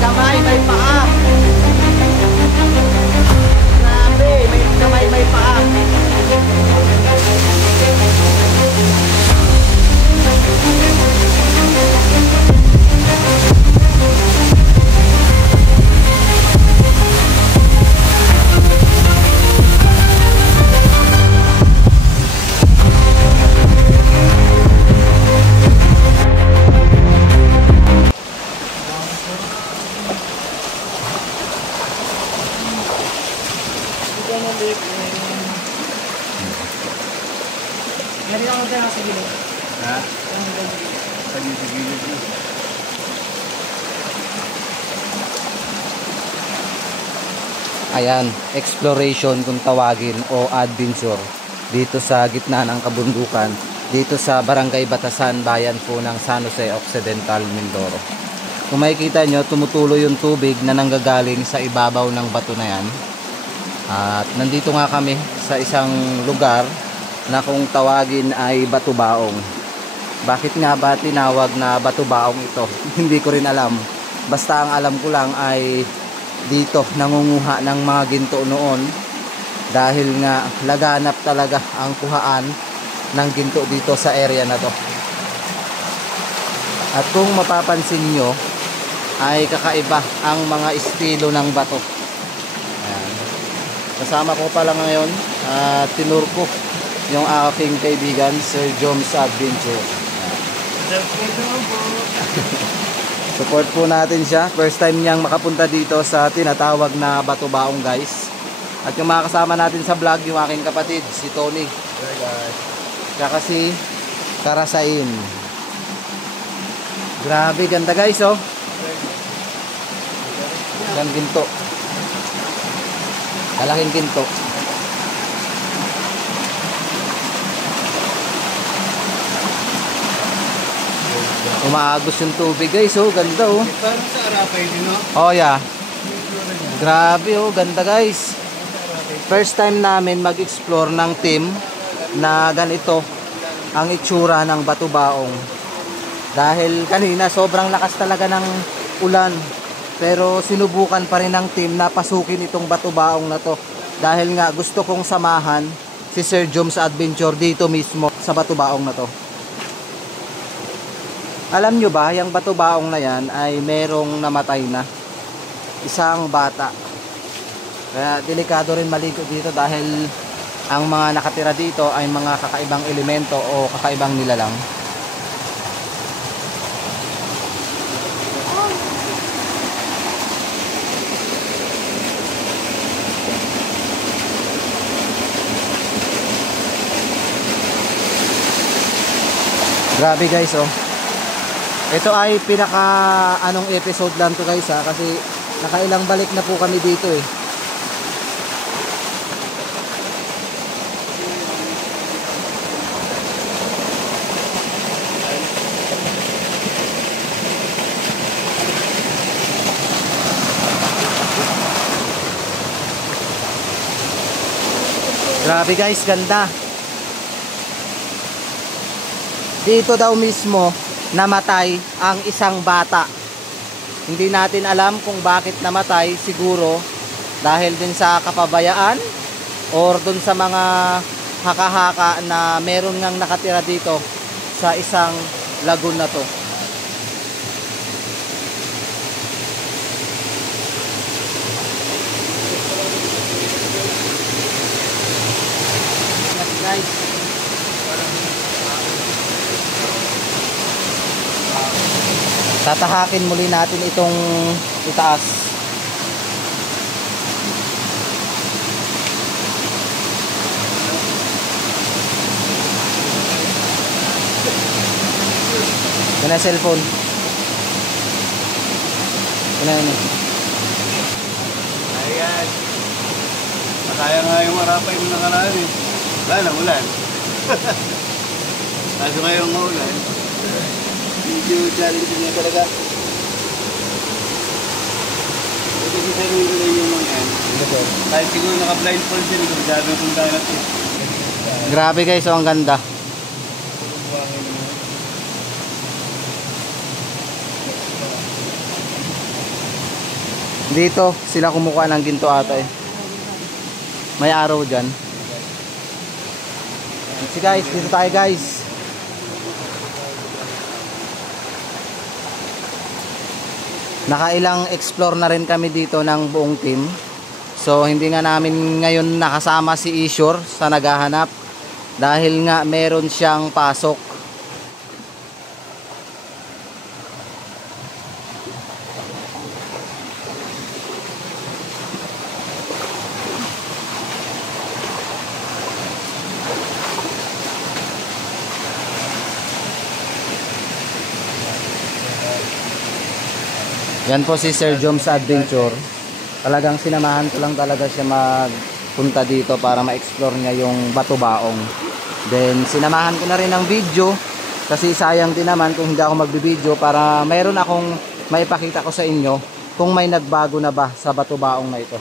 kamay, may paa. Grabe, may kamay, may paa. Meron ako dyan sa gilid. Ha? Pagigilid mo. Ayan, exploration kung tawagin o adventure dito sa gitna ng kabundukan, dito sa Barangay Batasan, bayan po ng San Jose Occidental, Mindoro. Kung makikita nyo, tumutuloy yung tubig na nanggagaling sa ibabaw ng bato na yan. At nandito nga kami sa isang lugar na kung tawagin ay Batubaong. Bakit nga ba tinawag na Batubaong ito? Hindi ko rin alam. Basta ang alam ko lang ay dito nangunguha ng mga ginto noon, dahil nga laganap talaga ang kuhaan ng ginto dito sa area na to. At kung mapapansin nyo, ay kakaiba ang mga estilo ng bato. Ayan. Kasama ko pala ngayon at tinur ko yung aking kaibigan, Sir Joms Adventure. Support po natin siya. First time niyang makapunta dito sa tinatawag na Batubaong, guys. At yung mga kasama natin sa vlog, yung aking kapatid, si Tony. Hey guys. Tsaka si Karasain. Grabe, ganda guys, oh. Isang ginto. Kalaking ginto. Umaagos yung tubig guys, oh. Ganda, oh. Parang sa Arapay din, no? Oh yeah. Grabe, oh. Ganda guys. First time namin mag-explore ng team na ganito ang itsura ng Batubaong. Dahil kanina sobrang lakas talaga ng ulan, pero sinubukan pa rin ng team na pasukin itong Batubaong na to. Dahil nga gusto kong samahan si Sir Joms Adventure dito mismo sa Batubaong na to. Alam nyo ba, yung Batubaong na yan ay merong namatay na isang bata. Kaya delikado rin maligo dito dahil ang mga nakatira dito ay mga kakaibang elemento o kakaibang nilalang. Grabe guys, oh. Ito ay pinaka anong episode lang to guys, ha, kasi nakailang balik na po kami dito eh. Grabe guys, ganda. Dito daw mismo namatay ang isang bata. Hindi natin alam kung bakit namatay, siguro dahil din sa kapabayaan or dun sa mga haka-haka na meron ngang nakatira dito sa isang lagoon na to. Guys, tatahakin muli natin itong itaas. Yan ang cellphone. Yan. Ayan. Nakaya nga yung Arapay mo nakaraan eh. Wala na, ulan. Kaso ngayong ulan, medyo challenging niya talaga. Ito si Sir Willie yung mga yan. Kahit siguro naka-blindfold din, masyado kung tayo natin. Grabe guys, oh, ang ganda. Dito sila kumukuha ng ginto ata eh. May araw dyan. See guys, dito tayo guys. Nakailang explore na rin kami dito ng buong team. So hindi nga namin ngayon nakasama si Ishur sa naghahanap. Dahil nga meron siyang pasok. Yan po si Sir Joms Adventure. Talagang sinamahan ko lang talaga siya magpunta dito para ma-explore niya yung Bato Baong. Then sinamahan ko na rin ng video kasi sayang din naman kung hindi ako magbibideo para mayroon akong maipakita ko sa inyo kung may nagbago na ba sa Bato Baong na ito.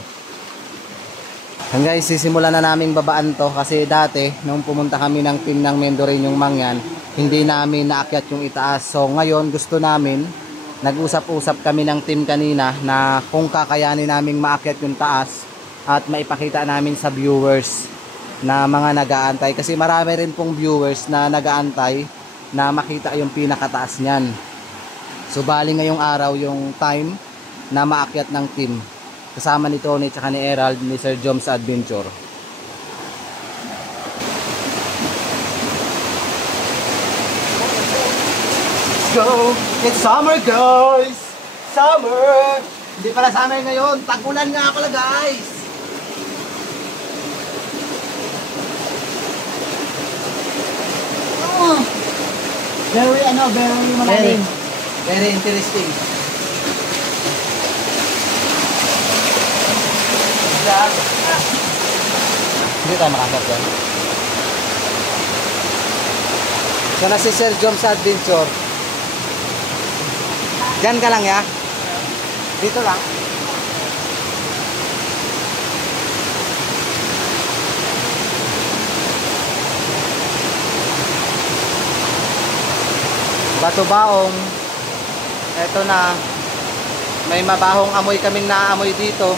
And guys, sisimulan na naming babaan to kasi dati nung pumunta kami ng team ng Mendoreño Mangyan, hindi namin naakyat yung itaas. So ngayon gusto namin, nag-usap-usap kami ng team kanina na kung kakayanin naming maakyat yung taas at maipakita namin sa viewers na mga nag-aantay. Kasi marami rin pong viewers na nag-aantay na makita yung pinakataas niyan. So bali ngayong araw yung time na maakyat ng team. Kasama ni Tony at ni Erald ni Sir Joms Adventure. Go! It's summer guys! Summer! Hindi pala summer ngayon, tag-ulan nga pala guys! Very malalim. Very interesting. Hindi tayo makasap yan. So na si Sir Joms Adventure. Diyan ka lang ya? Dito lang. Bato Baong. Eto na. May mabahong amoy kaming naamoy dito.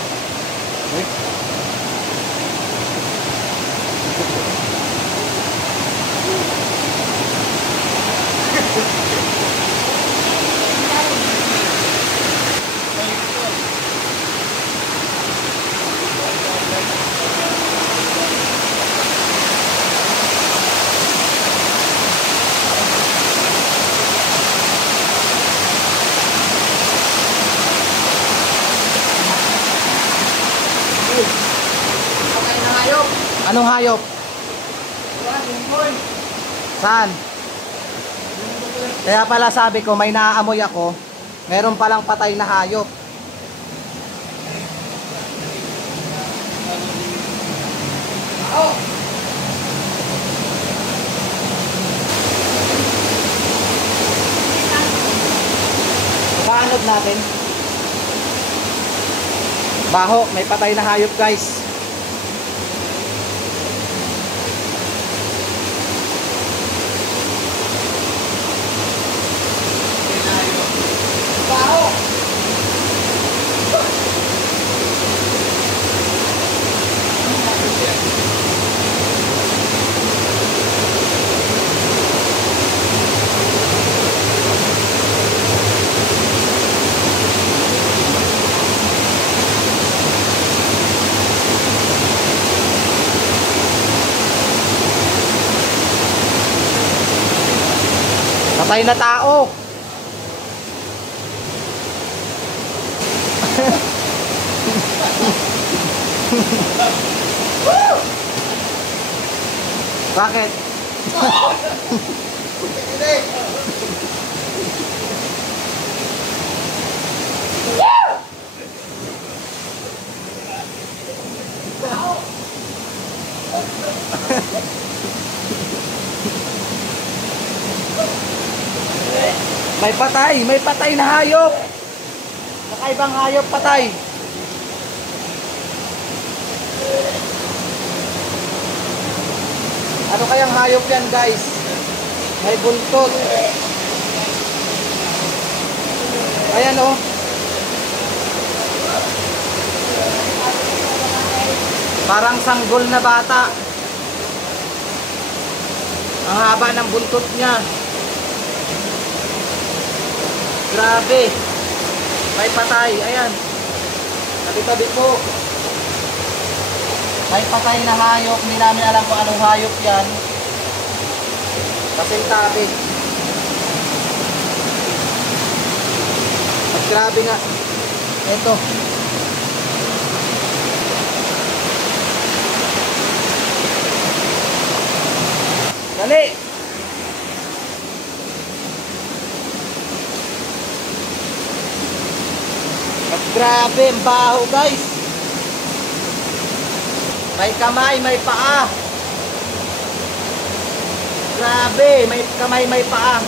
Anong hayop? Saan? Kaya pala sabi ko may naaamoy ako. Meron palang patay na hayop. Paanod natin. Baho, may patay na hayop guys. Patay na tao. Bakit? May patay na hayop. Kakaibang hayop patay. Ano kayang hayop yan guys? May buntot. Ayan oh. Parang sanggol na bata. Ang haba ng buntot niya. Grabe. May patay. Ayan. Tabi-tabi po. May patay na hayop. Hindi namin alam kung anong hayop yan. Kasintabi. At grabe nga. Ito. Dali! At grabe, ang baho guys. May kamay, may paa. Grabe, may kamay, may paa.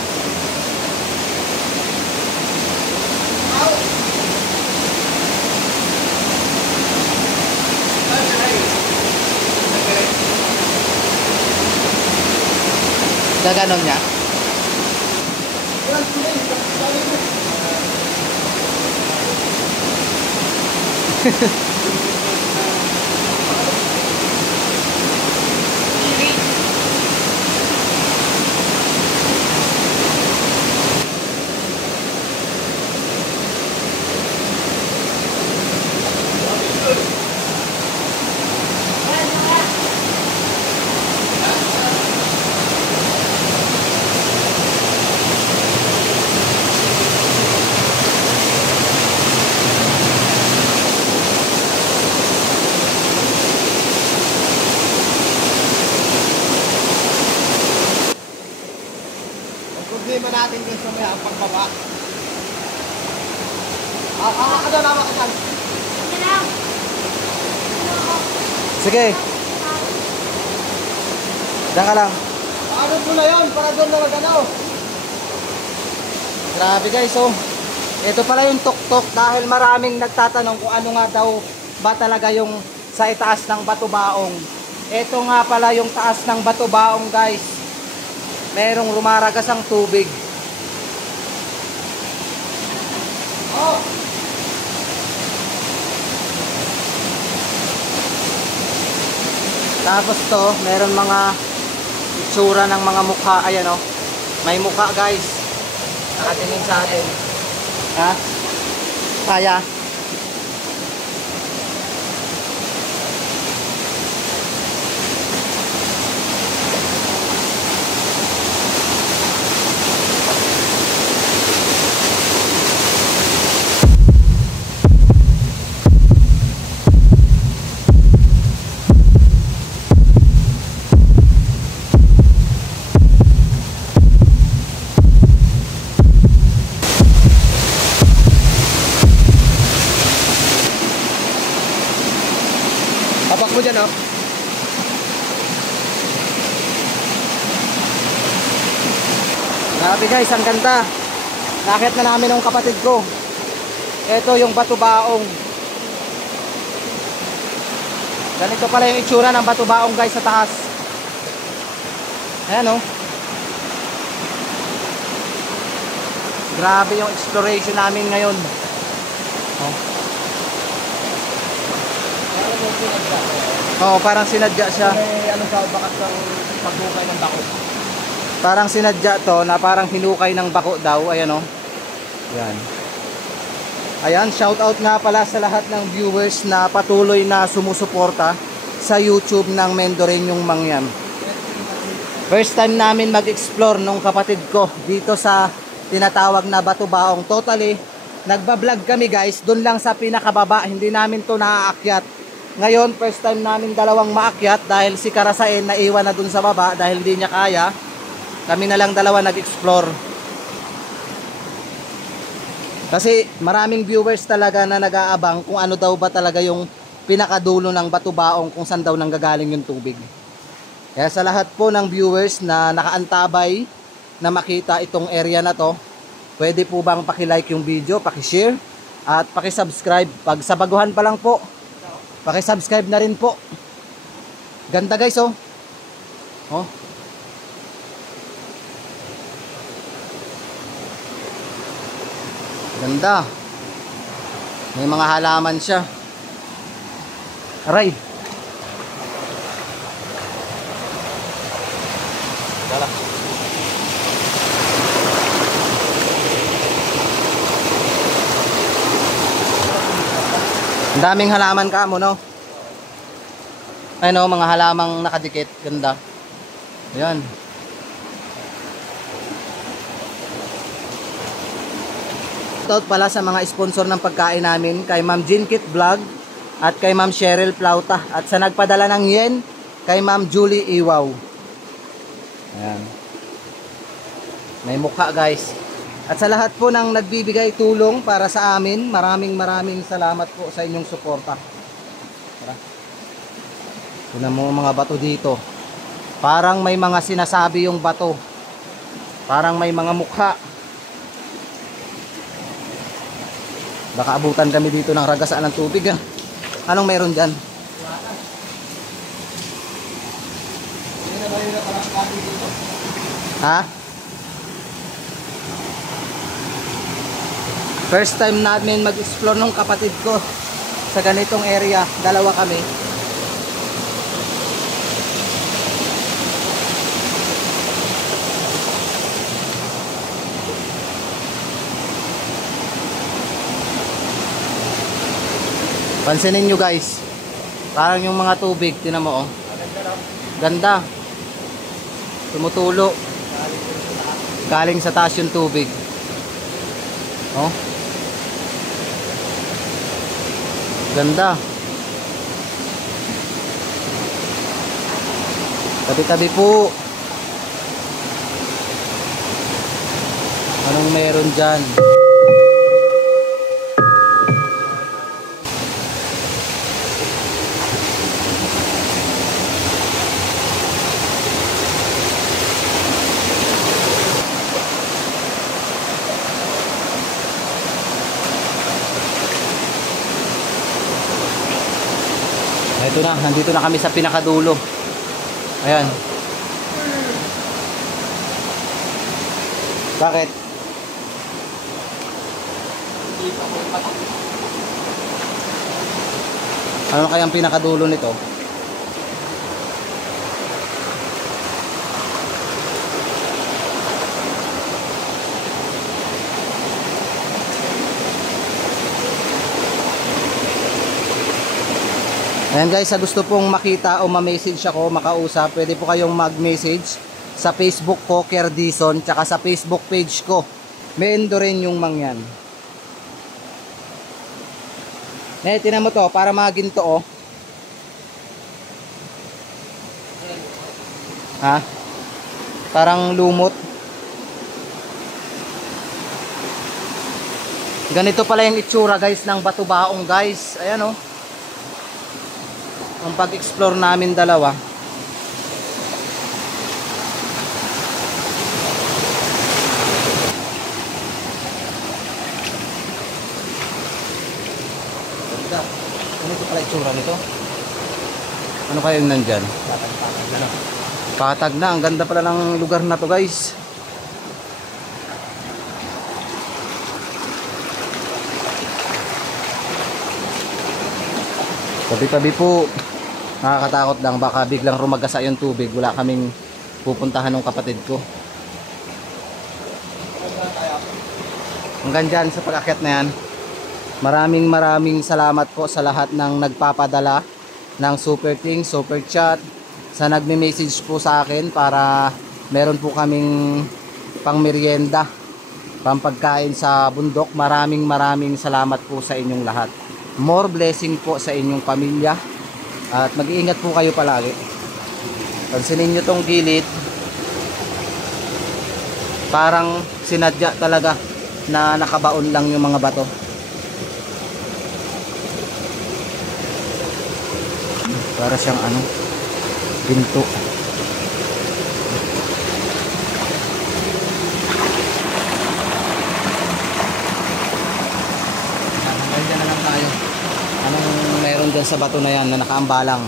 Ow! Gaganon niya? Problema natin din sa may pagbaba. Ano naman ka dyan? Sige. Diyan ka lang. Ano po na yun? Para doon na magano. Grabe guys, oh. Ito pala yung tuktok dahil maraming nagtatanong kung ano nga daw ba talaga yung sa itaas ng Batubaong. Ito nga pala yung taas ng Batubaong guys. Merong rumaragas ang tubig. Oh! Tapos to, meron mga itsura ng mga mukha. Ayan oh. May mukha guys. Nakatingin sa atin. Ha? Kaya? Hapak mo dyan, oh. Grabe guys, ang ganda. Nakit na namin ng kapatid ko. Ito yung Batubaong. Ganito pala yung itsura ng Batubaong guys sa taas. Ayan, oh. Grabe yung exploration namin ngayon. Oh. Oh, parang sinadya siya. May ano sa bakas ng paghukay ng bako. Parang sinadya to na parang hinukay ng bako daw. Ayan oh. Yan. Ayan, shout out nga pala sa lahat ng viewers na patuloy na sumusuporta sa YouTube ng Mendoreñong Mangyam. First time namin mag-explore nung kapatid ko dito sa tinatawag na Batubaong. Totally, nagbablog kami guys, doon lang sa pinakababa. Hindi namin to naaakyat. Ngayon, first time namin dalawang maakyat dahil si Karasain naiwan na dun sa baba dahil hindi niya kaya. Kami na lang dalawa nag-explore. Kasi maraming viewers talaga na nag-aabang kung ano daw ba talaga yung pinakadulo ng Batubaong, kung saan daw nanggagaling yung tubig. Kaya sa lahat po ng viewers na nakaantabay na makita itong area na to, pwede po bang paki-like yung video, paki-share at paki-subscribe. Pag sa baguhan pa lang po, paki-subscribe na rin po. Ganda guys, oh. Oh. Ganda. May mga halaman siya. Aray. Ang daming halaman ka mo, no? Ano, mga halamang nakadikit. Ganda. Ayan. Shoutout pala sa mga sponsor ng pagkain namin, kay Ma'am Jinkit Vlog at kay Ma'am Cheryl Plauta, at sa nagpadala ng yen kay Ma'am Julie Iwaw. Ayan. May mukha, guys. At sa lahat po ng nagbibigay tulong para sa amin, maraming salamat po sa inyong suporta. Tara. Tingnan mo mga bato dito. Parang may mga sinasabi yung bato. Parang may mga mukha. Baka abutan kami dito ng ragasaan ng tubig, ah. Anong meron dyan? Ha? First time namin mag-explore ng kapatid ko sa ganitong area. Dalawa kami. Pansinin nyo, guys. Parang yung mga tubig, tinan mo, oh. Ganda. Tumutulo. Galing sa taas yung tubig. Oh. Ganda. Tabi-tabi po. Anong meron dyan? Ito na, nandito na kami sa pinakadulo. Ayan. Bakit? Ano kayang pinakadulo nito? Ayan, guys, sa gusto pong makita o ma-message ako, makausap, pwede po kayong mag-message sa Facebook ko, Kerdison, tsaka sa Facebook page ko, Mendo rin yung mangyan. Tinan mo to, para maginto, oh. Ha? Parang lumot. Ganito pala yung itsura, guys, ng Batubaong, guys. Ayan, oh. Ang pag-explore namin dalawa. Ganda. Ano ito pala itsura nito? Ano kaya yung nandyan? Patag na. Patag na. Ang ganda pala ng lugar na to, guys. Tabi-tabi po. Nakakatakot lang, baka biglang rumagasa yung tubig. Wala kaming pupuntahan ng kapatid ko. Hanggang dyan sa pag-akyat na yan. Maraming salamat po sa lahat ng nagpapadala ng super things, super chat, sa nagme-message po sa akin para meron po kaming pang merienda, pampagkain sa bundok. Maraming salamat po sa inyong lahat. More blessing po sa inyong pamilya. At mag-iingat po kayo palagi. Pansinin nyo tong gilid. Parang sinadya talaga na nakabaon lang yung mga bato. Para siyang ano, ginto. Hanggang na lang tayo. Anong meron dyan sa bato na yan na nakaambalang?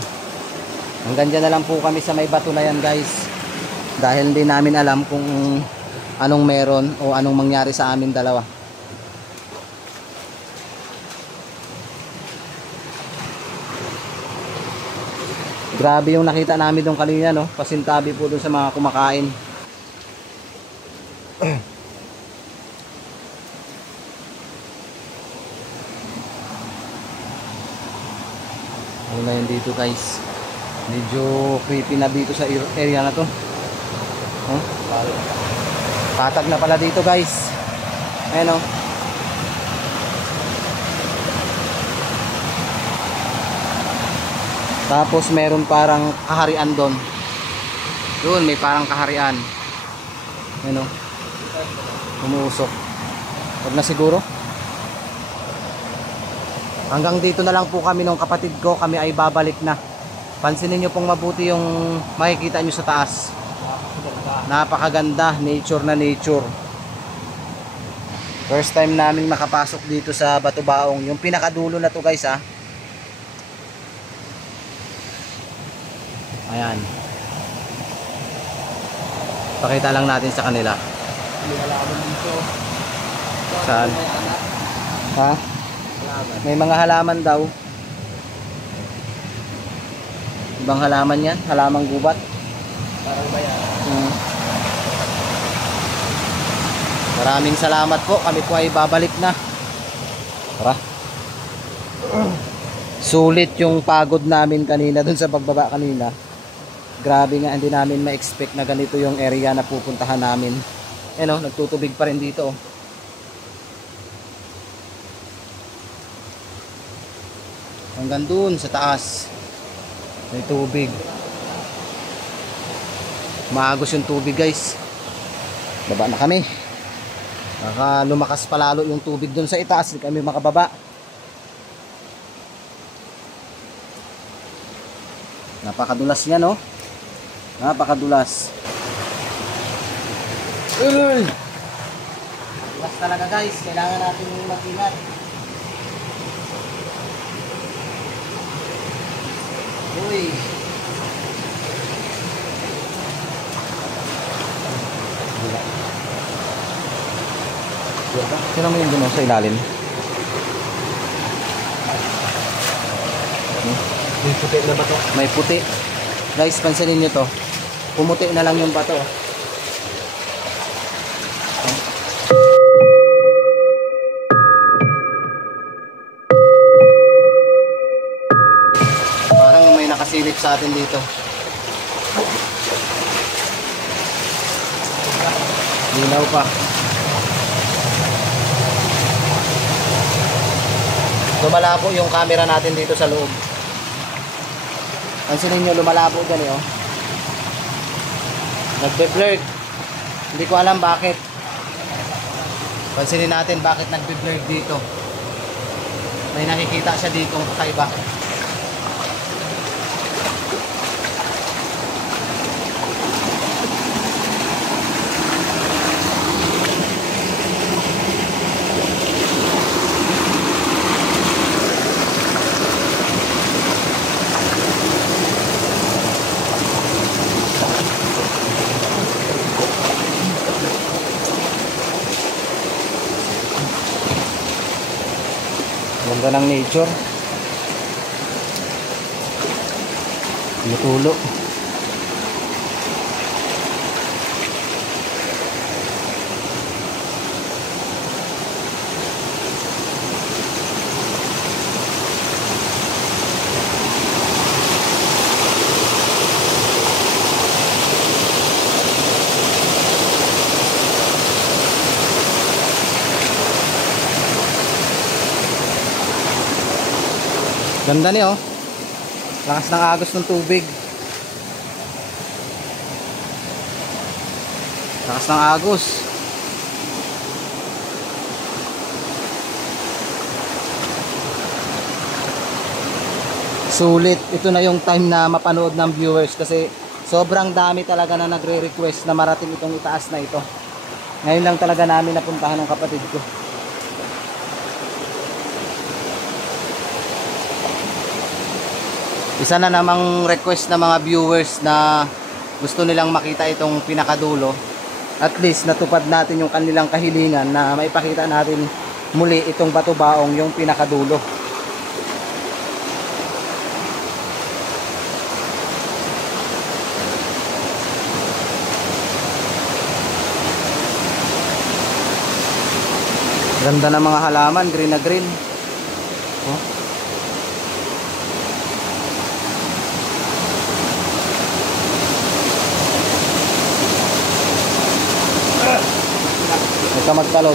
Hanggang dyan na lang po kami sa may bato na yan, guys. Dahil hindi namin alam kung anong meron o anong mangyari sa amin dalawa. Grabe yung nakita namin doon kanina, no? Pasintabi po doon sa mga kumakain. Ano na yun dito guys. Medyo creepy na dito sa area na to. Oh, patag na pala dito guys. Ayan o. Tapos meron parang kaharian doon. Doon may parang kaharian. Ayan o. Umuusok. Huwag na siguro. Hanggang dito na lang po kami nung kapatid ko. Kami ay babalik na. Pansinin nyo pong mabuti yung makikita nyo sa taas. Napakaganda. Nature na nature. First time namin makapasok dito sa Batubaong. Yung pinakadulo na to guys ah. Ayan. Pakita lang natin sa kanila. Saan? Ha? May mga halaman daw. Ibang halaman yan? Halamang gubat? Parang bayan. Maraming salamat po. Kami po ay babalik na. Tara. Sulit yung pagod namin kanina dun sa pagbaba kanina. Grabe nga, hindi namin ma-expect na ganito yung area na pupuntahan namin. Ayan o, nagtutubig pa rin dito. Hanggang dun sa taas. May tubig. Maagos yung tubig guys. Baba na kami. Baka lumakas palalo yung tubig dun sa itaas. Hindi kami makababa. Napakadulas niya no. Napakadulas. Dulas talaga guys. Kailangan natin mag-ingat. Uy. Sino mo yung dun sa ilalim? May puti na ba to? May puti. Guys, pansinin nyo to. Pumuti na lang yung bato. Parang may nakasilip sa atin dito. Linaw pa. Lumalabo yung camera natin dito sa loob. Pansinin nyo, lumalabo dyan eh oh. Nagbe-blurred. Hindi ko alam bakit. Pansinin natin bakit nagbe-blurred dito. May nakikita siya dito kakaiba. Ganda ng nature. Tumutulo. Ganda niyo oh. Lakas ng agos ng tubig. Lakas ng agos. Sulit. Ito na yung time na mapanood ng viewers kasi sobrang dami talaga na nagre-request na marating itong itaas na ito. Ngayon lang talaga namin napuntahan ng kapatid ko. Isa na namang request ng mga viewers na gusto nilang makita itong pinakadulo. At least natupad natin yung kanilang kahilingan na maipakita natin muli itong Batubaong yung pinakadulo. Ganda ng mga halaman, green na green. Oh. ka magtalon.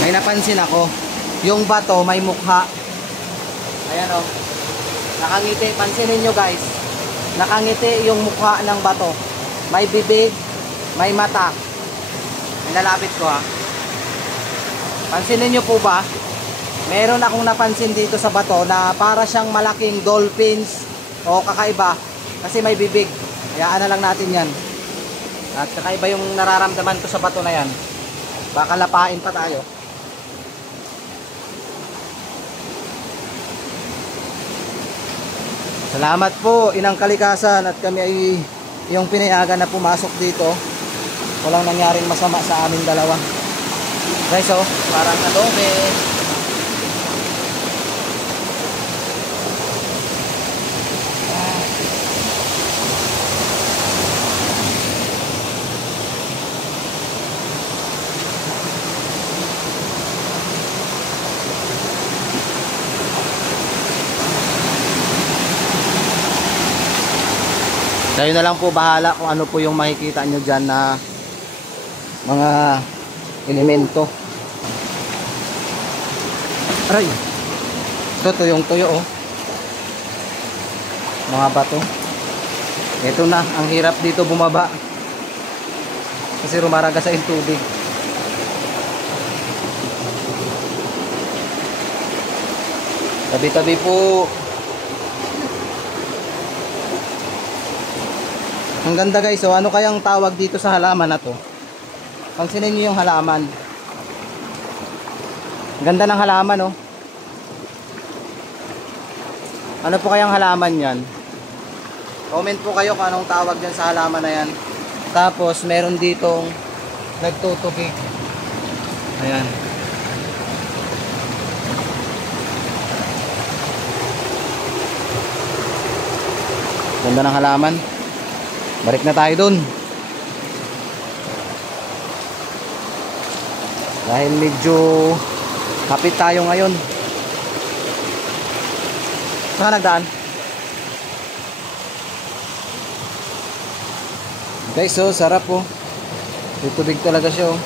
May napansin ako, yung bato may mukha. Ayan o, nakangiti. Pansinin nyo guys, nakangiti yung mukha ng bato. May bibig, may mata. Nilalapit ko ha. Pansinin nyo po ba, meron akong napansin dito sa bato na para siyang malaking dolphins o kakaiba kasi may bibig. Hayaan na lang natin yan. At kakaiba yung nararamdaman ko sa bato na yan. Baka lapain pa tayo. Salamat po Inang Kalikasan at kami ay yung pinayagan na pumasok dito. Walang nangyaring masama sa aming dalawa. Guys oh, parang adobe. Kayo na lang po bahala kung ano po yung makikita nyo dyan na mga elemento. Aray! Ito tuyong tuyo oh. Mga bato. Ito na, ang hirap dito bumaba. Kasi rumaraga sa tubig. Tabi-tabi po. Ang ganda guys, so ano kayang tawag dito sa halaman na to? Pansinin niyo yung halaman. Ang ganda ng halaman oh. Ano po kayang halaman yan? Comment po kayo kung anong tawag dyan sa halaman na yan. Tapos meron ditong nagtutugig. Ayan. Ganda ng halaman. Balik na tayo dun. Dahil medyo kapit tayo ngayon. Saan nagdaan? Guys, so sarap po. Tutubig talaga siya oh.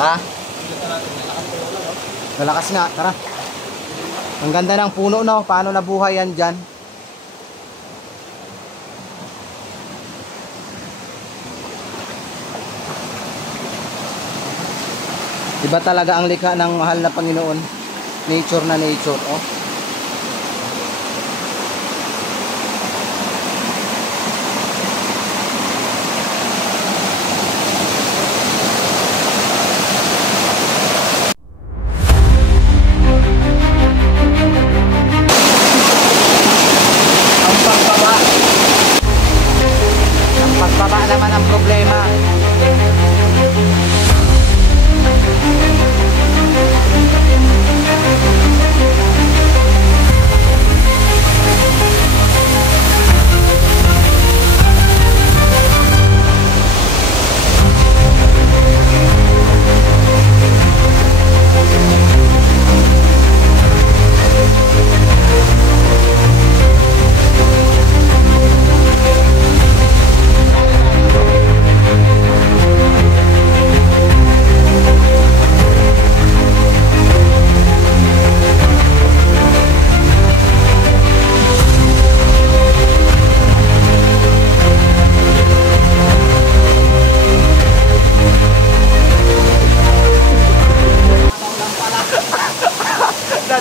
Ha? Malakas nga, tara. Ang ganda ng puno no, paano nabuhay yan dyan? Iba talaga ang likha ng mahal na Panginoon. Nature na nature, oh.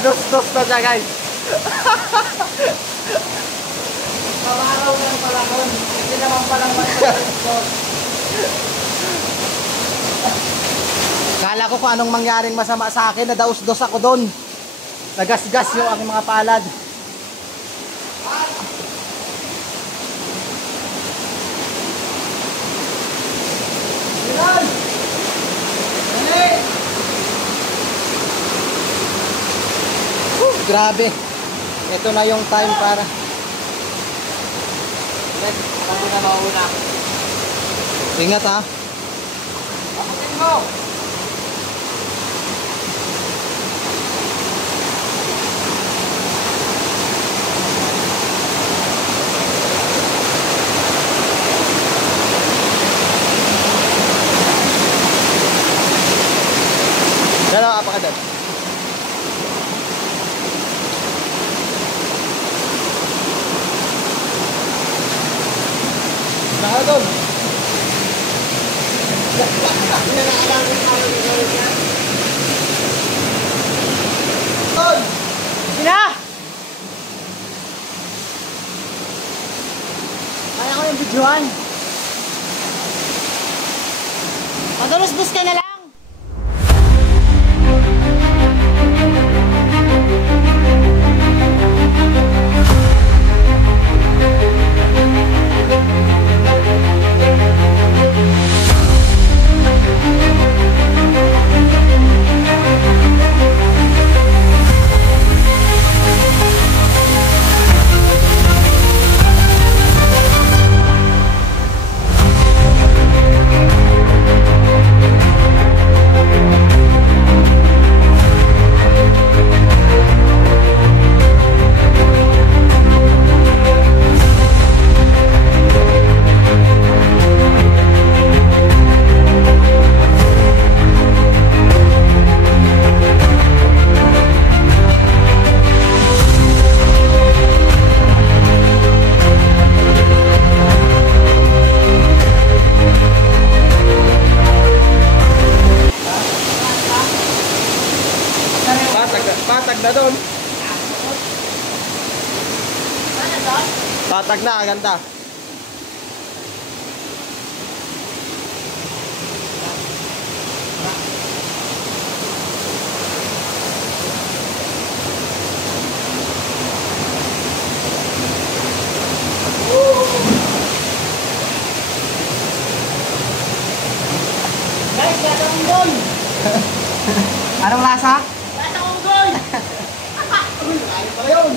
Dos-dos na siya guys. Pamaraw ng palakon. Hindi naman palang dos. Kala ko kung anong mangyaring masama sa akin, nadaus-dos ako doon. Nagasgas yung aking mga palad. Yan! Grabe. Ito na yung time para. Ako na mauna. Ingat ha. Paputin mo! Dalawa apa ka doon? Saka doon! Sina! Kaya ko yung videoan. Padalos-dos ka na lang. Patag na doon. Patag na, ganda. Guys, lasa ng unggoy! Anong lasa? Lasa ng unggoy! Ano ba yun?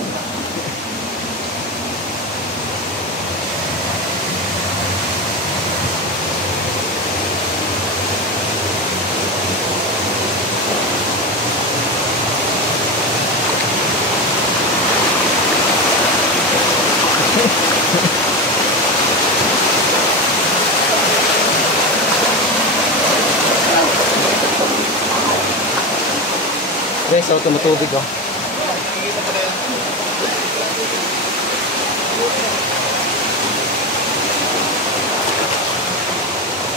Guys, so tumutubig oh.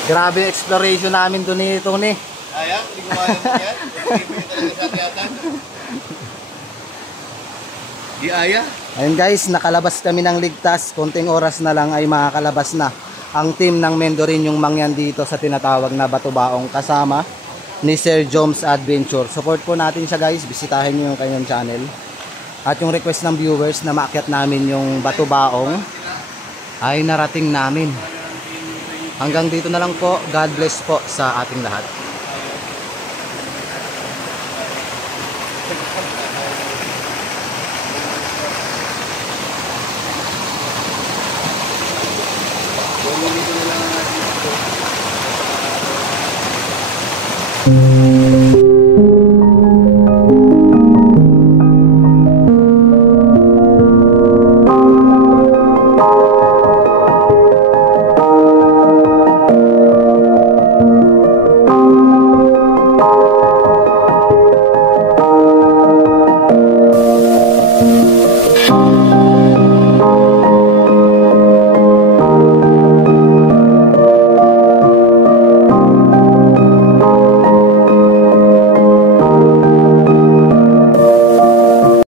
Grabe yung exploration namin doon ni Tony. Ayaw, hindi ko kaya mo yan. Hindi ko talaga sa tiyatan. Di aya. Ayun guys, nakalabas kami ng ligtas. Konting oras na lang ay makakalabas na ang team ng Mendorin yung mangyan dito sa tinatawag na Batubaong kasama ni Sir Joms Adventure. Support po natin siya guys. Bisitahin nyo yung kanyang channel. At yung request ng viewers na maakyat namin yung Batubaong ay narating namin. Hanggang dito na lang po. God bless po sa ating lahat. Dito na lang natin.